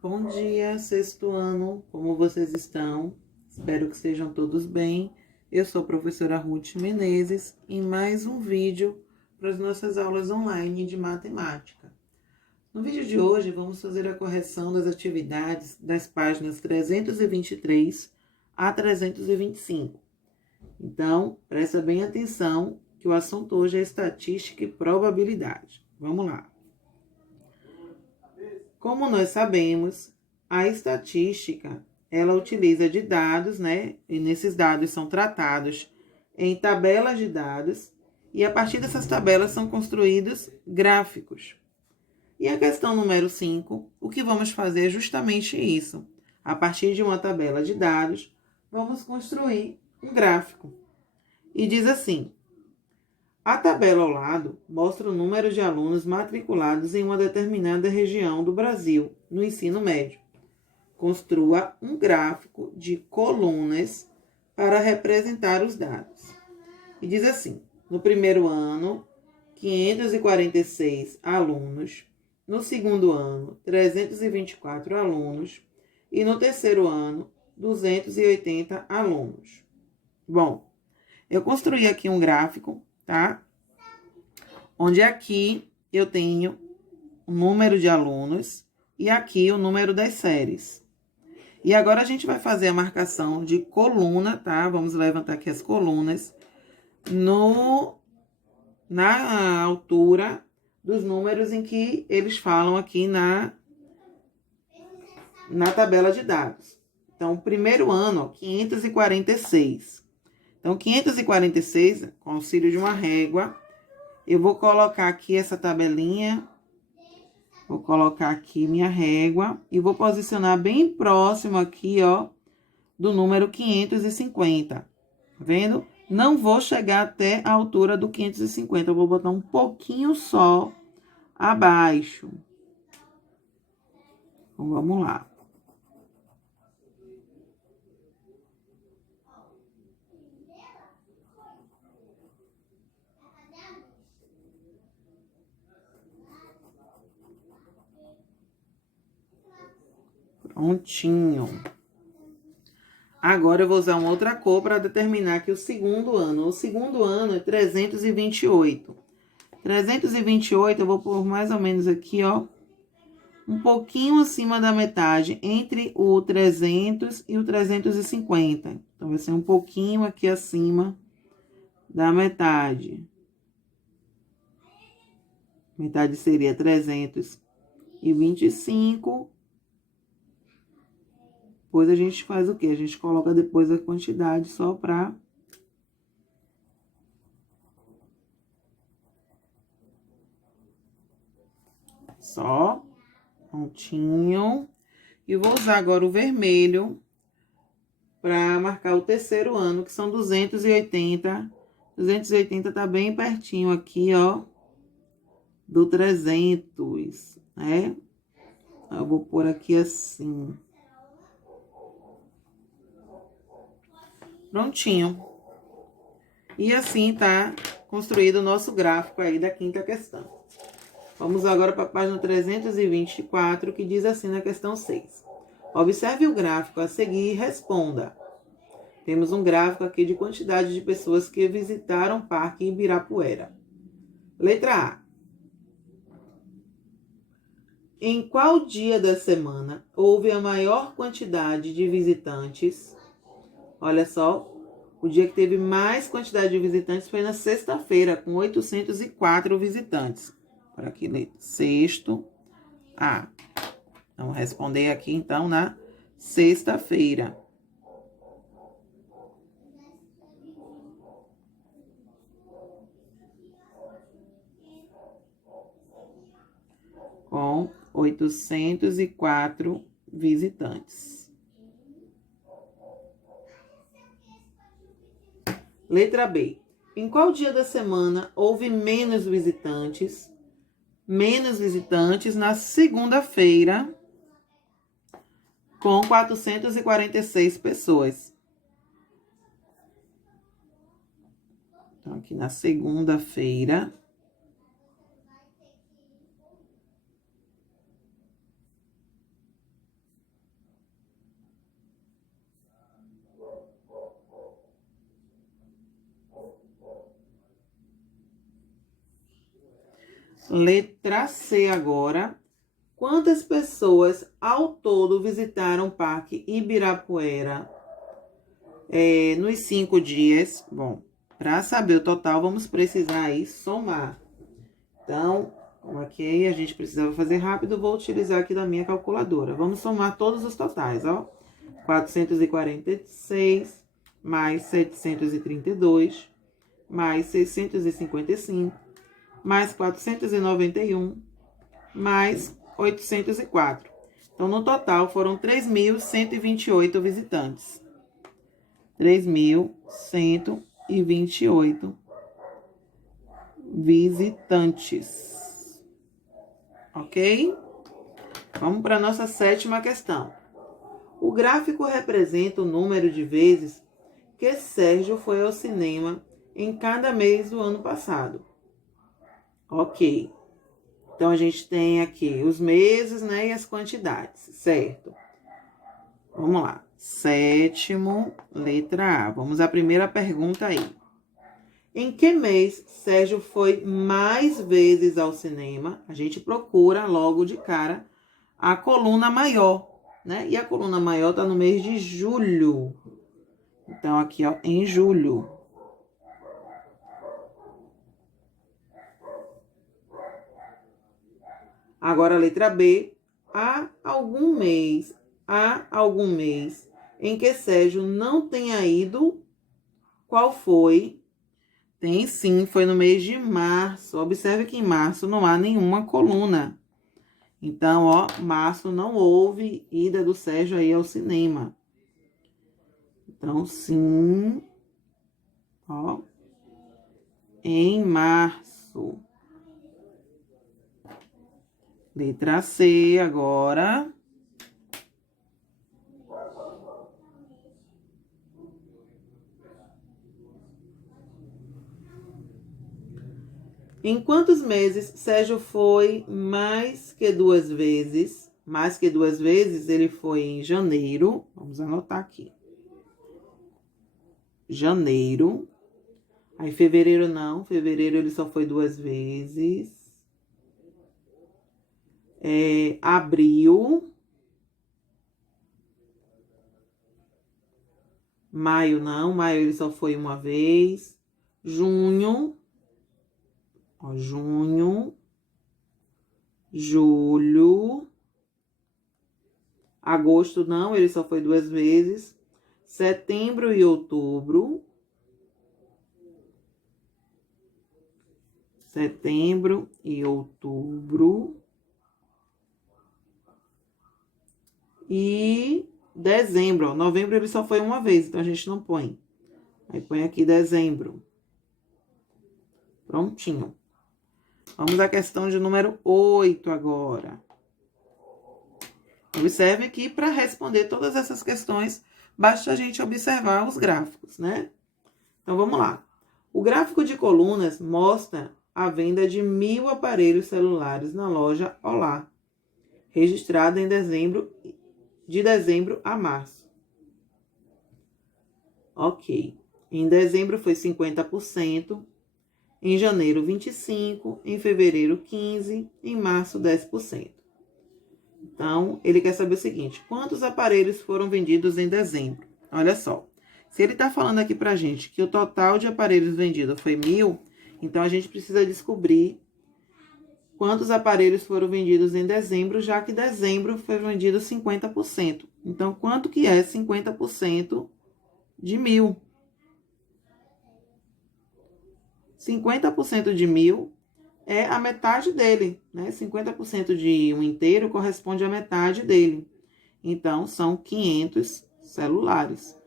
Bom dia, sexto ano, como vocês estão? Espero que estejam todos bem. Eu sou a professora Ruth Menezes em mais um vídeo para as nossas aulas online de matemática. No vídeo de hoje, vamos fazer a correção das atividades das páginas 323 a 325. Então, presta bem atenção que o assunto hoje é estatística e probabilidade. Vamos lá. Como nós sabemos, a estatística, ela utiliza de dados, né? E nesses dados são tratados em tabelas de dados, e a partir dessas tabelas são construídos gráficos. E a questão número 5, o que vamos fazer é justamente isso. A partir de uma tabela de dados, vamos construir um gráfico. E diz assim: a tabela ao lado mostra o número de alunos matriculados em uma determinada região do Brasil, no ensino médio. Construa um gráfico de colunas para representar os dados. E diz assim: no primeiro ano, 546 alunos, no segundo ano, 324 alunos, e no terceiro ano, 280 alunos. Bom, eu construí aqui um gráfico, tá? Onde aqui eu tenho o número de alunos e aqui o número das séries. E agora a gente vai fazer a marcação de coluna, tá? Vamos levantar aqui as colunas na altura dos números em que eles falam aqui na tabela de dados. Então, primeiro ano, ó, 546. Então, 546, com auxílio de uma régua, eu vou colocar aqui essa tabelinha, vou colocar aqui minha régua e vou posicionar bem próximo aqui, ó, do número 550. Tá vendo? Não vou chegar até a altura do 550, eu vou botar um pouquinho só abaixo. Então, vamos lá. Prontinho. Agora eu vou usar uma outra cor para determinar que o segundo ano. O segundo ano é 328. 328 eu vou pôr mais ou menos aqui, ó, um pouquinho acima da metade, entre o 300 e o 350. Então, vai ser um pouquinho aqui acima da metade. Metade seria 325. Depois a gente faz o quê? A gente coloca depois a quantidade só para... Só. Prontinho. E vou usar agora o vermelho para marcar o terceiro ano, que são 280. 280 tá bem pertinho aqui, ó, do 300, né? Eu vou pôr aqui assim. Prontinho. E assim tá construído o nosso gráfico aí da quinta questão. Vamos agora para a página 324, que diz assim na questão 6. Observe o gráfico a seguir e responda. Temos um gráfico aqui de quantidade de pessoas que visitaram o parque em Ibirapuera. Letra A. Em qual dia da semana houve a maior quantidade de visitantes? Olha só, o dia que teve mais quantidade de visitantes foi na sexta-feira, com 804 visitantes. Por aqui, letra sexto A. Vamos responder aqui, então, na sexta-feira. Com 804 visitantes. Letra B. Em qual dia da semana houve menos visitantes? Menos visitantes na segunda-feira, com 446 pessoas. Então, aqui na segunda-feira, Letra C agora. Quantas pessoas ao todo visitaram o Parque Ibirapuera nos 5 dias? Bom, para saber o total, vamos precisar aí somar. Então, ok, a gente precisava fazer rápido, vou utilizar aqui da minha calculadora. Vamos somar todos os totais, ó. 446, mais 732, mais 655, mais 491, mais 804. Então, no total, foram 3.128 visitantes. 3.128 visitantes. Ok? Vamos para a nossa 7ª questão. O gráfico representa o número de vezes que Sérgio foi ao cinema em cada mês do ano passado. Ok. Então, a gente tem aqui os meses, né, e as quantidades, certo? Vamos lá. 7º, letra A. Vamos à primeira pergunta aí. Em que mês Sérgio foi mais vezes ao cinema? A gente procura logo de cara a coluna maior, né? E a coluna maior está no mês de julho. Então, aqui, ó, em julho. Agora, a letra B. Há algum mês em que Sérgio não tenha ido? Qual foi? Tem sim, foi no mês de março. Observe que em março não há nenhuma coluna. Então, ó, março não houve ida do Sérgio aí ao cinema. Então, sim, ó, em março. Letra C agora. Em quantos meses Sérgio foi mais que 2 vezes? Mais que 2 vezes, ele foi em janeiro. Vamos anotar aqui. Janeiro. Aí, fevereiro não. Fevereiro ele só foi 2 vezes. Abril. Maio não. Maio ele só foi 1 vez. Junho. Ó, junho. Julho. Agosto não, ele só foi 2 vezes. Setembro e outubro. Setembro e outubro. E dezembro, ó. Novembro ele só foi 1 vez, então a gente não põe. Aí põe aqui dezembro. Prontinho. Vamos à questão de número 8 agora. Observe que para responder todas essas questões, basta a gente observar os gráficos, né? Então, vamos lá. O gráfico de colunas mostra a venda de 1.000 aparelhos celulares na loja Olá, registrada em dezembro, de dezembro a março. Ok. Em dezembro foi 50%, em janeiro 25%, em fevereiro 15%, em março 10%. Então, ele quer saber o seguinte: quantos aparelhos foram vendidos em dezembro? Olha só. Se ele está falando aqui pra gente que o total de aparelhos vendidos foi 1.000, então a gente precisa descobrir quantos aparelhos foram vendidos em dezembro, já que dezembro foi vendido 50%. Então, quanto que é 50% de 1.000? 50% de 1.000 é a metade dele, né? 50% de um inteiro corresponde à metade dele. Então, são 500 celulares.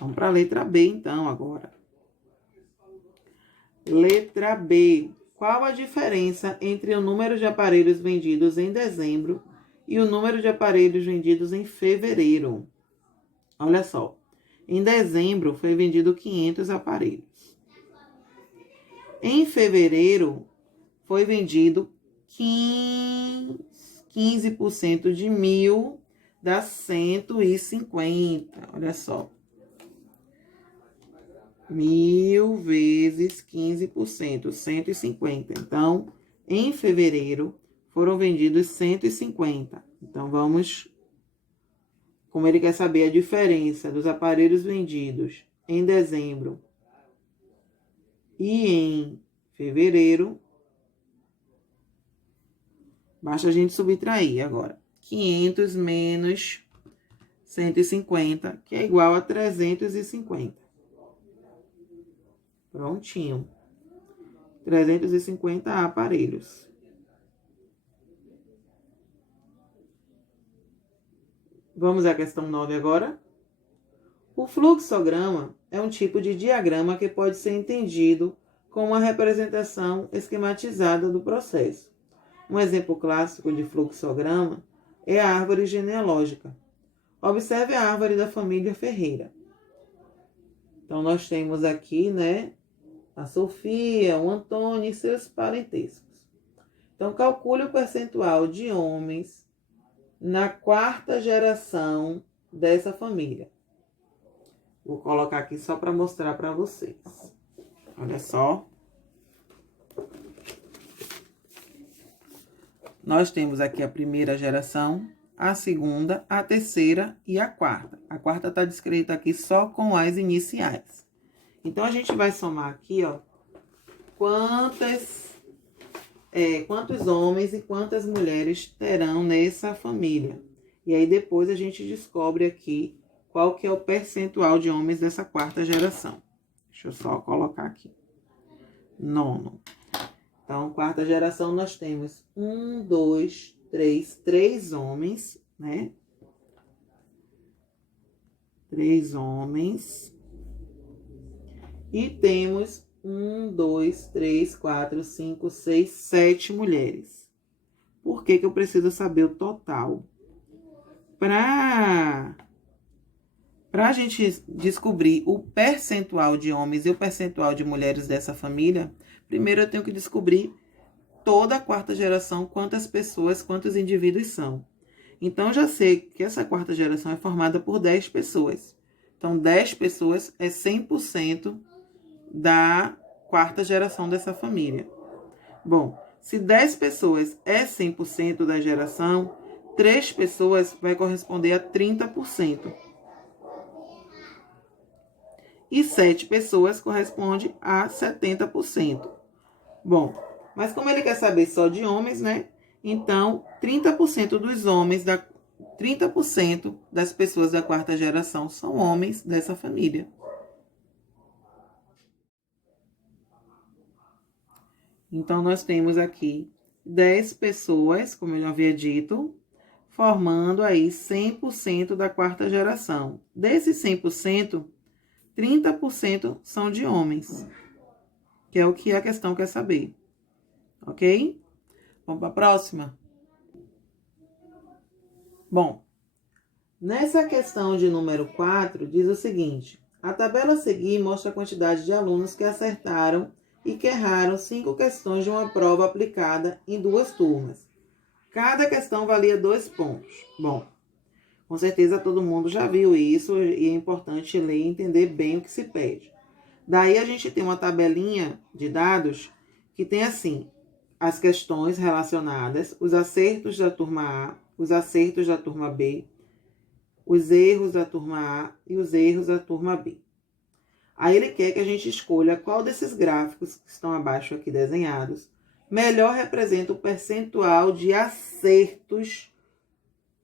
Vamos para a letra B, então, agora. Letra B. Qual a diferença entre o número de aparelhos vendidos em dezembro e o número de aparelhos vendidos em fevereiro? Olha só. Em dezembro, foi vendido 500 aparelhos. Em fevereiro, foi vendido 15% de 1.000, dá 150. Olha só. 1.000 vezes 15%, 150. Então, em fevereiro, foram vendidos 150. Então, vamos... Como ele quer saber a diferença dos aparelhos vendidos em dezembro e em fevereiro, basta a gente subtrair agora. 500 menos 150, que é igual a 350. Prontinho. 350 aparelhos. Vamos à questão 9 agora. O fluxograma é um tipo de diagrama que pode ser entendido como uma representação esquematizada do processo. Um exemplo clássico de fluxograma é a árvore genealógica. Observe a árvore da família Ferreira. Então, nós temos aqui, né, a Sofia, o Antônio e seus parentescos. Então, calcule o percentual de homens na quarta geração dessa família. Vou colocar aqui só para mostrar para vocês. Olha só. Nós temos aqui a primeira geração, a segunda, a terceira e a quarta. A quarta está descrita aqui só com as iniciais. Então, a gente vai somar aqui, ó, quantos homens e quantas mulheres terão nessa família. E aí, depois, a gente descobre aqui qual que é o percentual de homens dessa quarta geração. Deixa eu só colocar aqui. Nono. Então, quarta geração, nós temos 1, 2, 3 homens, né? 3 homens. E temos 1, 2, 3, 4, 5, 6, 7 mulheres. Por que que eu preciso saber o total? Para a gente descobrir o percentual de homens e o percentual de mulheres dessa família, primeiro eu tenho que descobrir toda a quarta geração, quantas pessoas, quantos indivíduos são. Então, eu já sei que essa quarta geração é formada por 10 pessoas. Então, 10 pessoas é 100% da quarta geração dessa família. Bom, se 10 pessoas é 100% da geração, 3 pessoas vai corresponder a 30%. E 7 pessoas corresponde a 70%. Bom, mas como ele quer saber só de homens, né? Então, 30% dos homens, 30% das pessoas da quarta geração são homens dessa família. Então, nós temos aqui 10 pessoas, como eu já havia dito, formando aí 100% da quarta geração. Desses 100%, 30% são de homens, que é o que a questão quer saber. Ok? Vamos para a próxima? Bom, nessa questão de número 4, diz o seguinte: a tabela a seguir mostra a quantidade de alunos que acertaram e que erraram 5 questões de uma prova aplicada em 2 turmas. Cada questão valia 2 pontos. Bom, com certeza todo mundo já viu isso e é importante ler e entender bem o que se pede. Daí a gente tem uma tabelinha de dados que tem assim, as questões relacionadas, os acertos da turma A, os acertos da turma B, os erros da turma A e os erros da turma B. Aí ele quer que a gente escolha qual desses gráficos que estão abaixo aqui desenhados melhor representa o percentual de acertos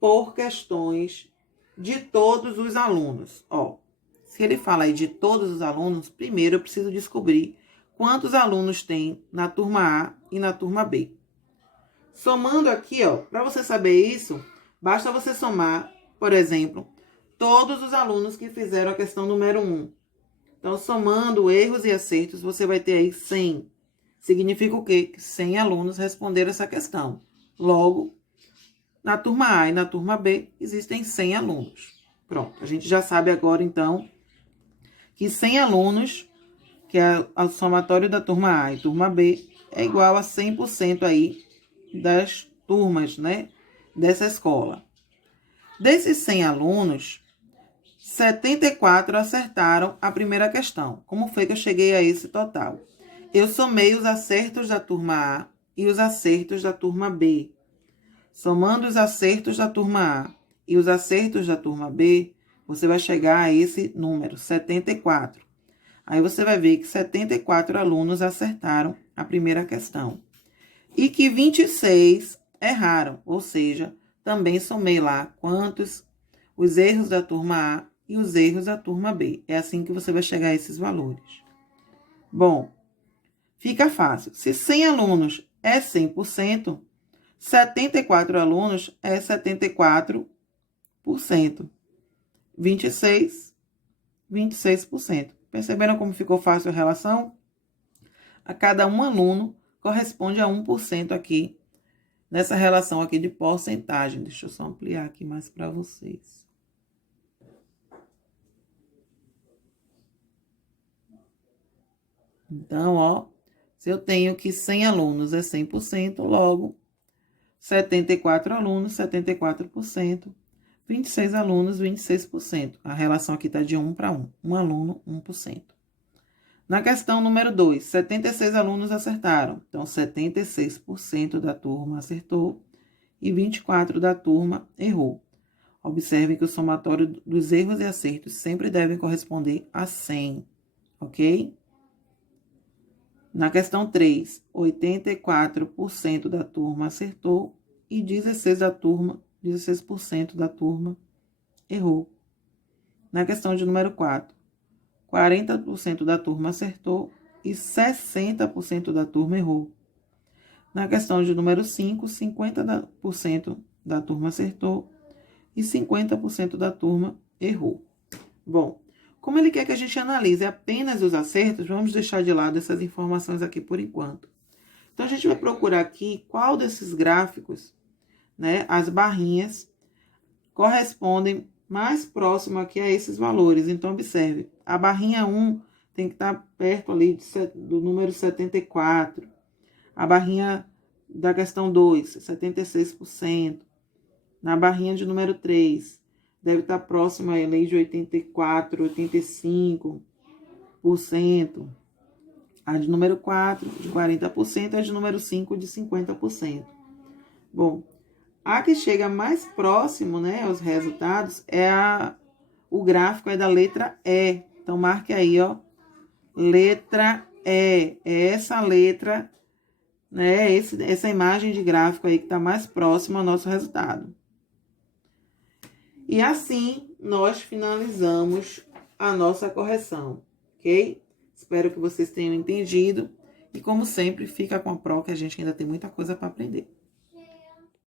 por questões de todos os alunos. Ó, se ele fala aí de todos os alunos, primeiro eu preciso descobrir quantos alunos tem na turma A e na turma B. Somando aqui, ó, para você saber isso, basta você somar, por exemplo, todos os alunos que fizeram a questão número 1. Então, somando erros e acertos, você vai ter aí 100. Significa o quê? Que 100 alunos responderam essa questão. Logo, na turma A e na turma B, existem 100 alunos. Pronto, a gente já sabe agora, então, que 100 alunos, que é o somatório da turma A e turma B, é igual a 100% aí das turmas, né, dessa escola. Desses 100 alunos, 74 acertaram a primeira questão. Como foi que eu cheguei a esse total? Eu somei os acertos da turma A e os acertos da turma B. Somando os acertos da turma A e os acertos da turma B, você vai chegar a esse número, 74. Aí você vai ver que 74 alunos acertaram a primeira questão. E que 26 erraram, ou seja, também somei lá quantos os erros da turma A e os erros da turma B. É assim que você vai chegar a esses valores. Bom, fica fácil. Se 100 alunos é 100%, 74 alunos é 74%. 26, 26%. Perceberam como ficou fácil a relação? A cada um aluno corresponde a 1% aqui, nessa relação aqui de porcentagem. Deixa eu só ampliar aqui mais para vocês. Então, ó, se eu tenho que 100 alunos é 100%, logo 74 alunos, 74%, 26 alunos, 26%. A relação aqui está de 1 para 1. Um aluno, 1%. Na questão número 2, 76 alunos acertaram. Então, 76% da turma acertou e 24% da turma errou. Observe que o somatório dos erros e acertos sempre devem corresponder a 100, ok? Na questão 3, 84% da turma acertou e 16% da turma errou. Na questão de número 4, 40% da turma acertou e 60% da turma errou. Na questão de número 5, 50% da turma acertou e 50% da turma errou. Bom, como ele quer que a gente analise apenas os acertos, vamos deixar de lado essas informações aqui por enquanto. Então, a gente vai procurar aqui qual desses gráficos, né, as barrinhas, correspondem mais próximo aqui a esses valores. Então, observe, a barrinha 1 tem que estar perto ali do número 74. A barrinha da questão 2, 76%. Na barrinha de número 3, deve estar próximo a lei de 84, 85%. A de número 4, de 40%, e a de número 5, de 50%. Bom, a que chega mais próximo, né, aos resultados é o gráfico é da letra E. Então, marque aí, ó, letra E. É essa letra, né, essa imagem de gráfico aí que está mais próximo ao nosso resultado. E assim, nós finalizamos a nossa correção, ok? Espero que vocês tenham entendido. E, como sempre, fica com a pró, que a gente ainda tem muita coisa para aprender.